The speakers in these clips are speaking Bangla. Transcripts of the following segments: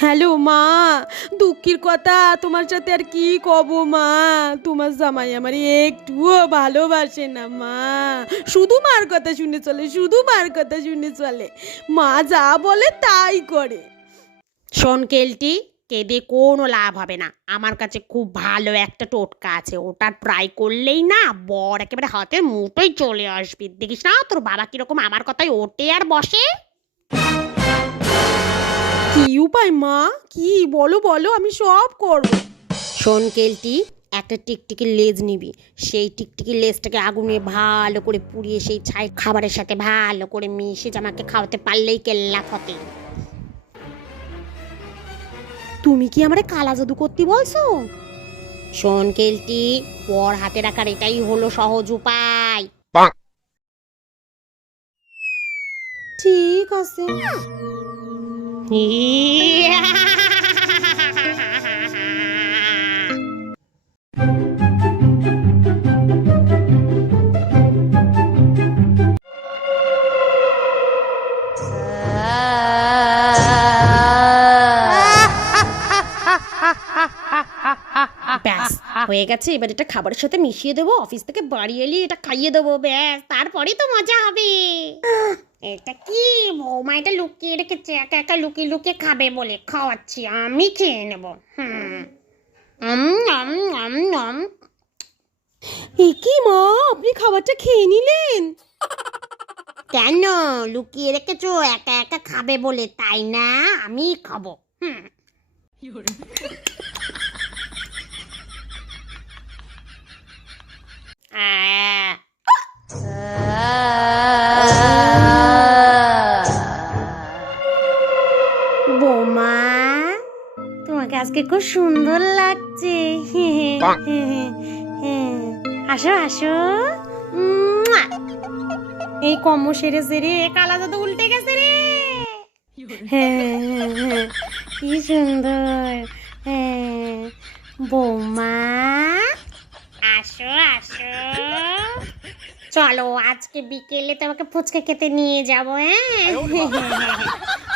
হ্যালো মা, দুঃখের কথা তোমার সাথে আর কি কব মা। তোমার জামাই আমার একটুও ভালোবাসে না মা। শুধু মার কথা শুনে চলে, শুধু মার কথা শুনে চলে। মা যা বলে তাই করে। শোন কেলটি, কেঁদে কোনো লাভ হবে না। আমার কাছে খুব ভালো একটা টোটকা আছে, ওটা ট্রাই করলেই না বর একেবারে হাতের মুঠোয় চলে আসবে। দেখিস না তোর বাবা কিরকম আমার কথায় ওঠে আর বসে। কি উপায় মা? কি বলো বলো, আমি সব করব। শোন কেলটি, একটা টিকটিকির লেজ নিবি। সেই টিকটিকির লেজটাকে আগুনে ভালো করে পুড়িয়ে সেই ছাই খাবারের সাথে ভালো করে মিশে আমাকে খাওয়াতে পারলেই কেল্লা ফতে। তুমি কি আমারে কালা জাদু করতে বলছো? শোন কেলটি, বর হাতে রাখার এটাই হলো সহজ উপায়। ঠিক আছে। ব্যাস হয়ে গেছে। এবার এটা খাবারের সাথে মিশিয়ে দেবো, অফিস থেকে বাড়ি এলে এটা খাইয়ে দেবো, ব্যাস তারপরেই তো মজা হবে। এটা কি বৌমা এটা লুকিয়ে রেখেছে, একা একা লুকিয়ে লুকিয়ে খাবে বলে খাওয়াচ্ছি, আমি খেয়ে নেবো। এ কি মা, আপনি খাবারটা খেয়ে নিলেন? কেন লুকিয়ে রেখেছো? একা একা খাবে বলে তাই না? আমি খাবো। বৌমা, তোমাকে আজকে খুব সুন্দর লাগছে। আসো আসো। এই কম্ম সেরে সেরে কালা জাদু উল্টে গেছে রে। কি সুন্দর। বৌমা আসো আসো, চলো আজকে বিকেলে তোমাকে ফুচকা খেতে নিয়ে যাবো।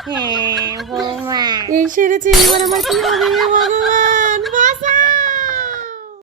হ্যাঁ বৌমা, এই সেরেছে, এবার আমার কি হবে ভগবান, বাঁচাও।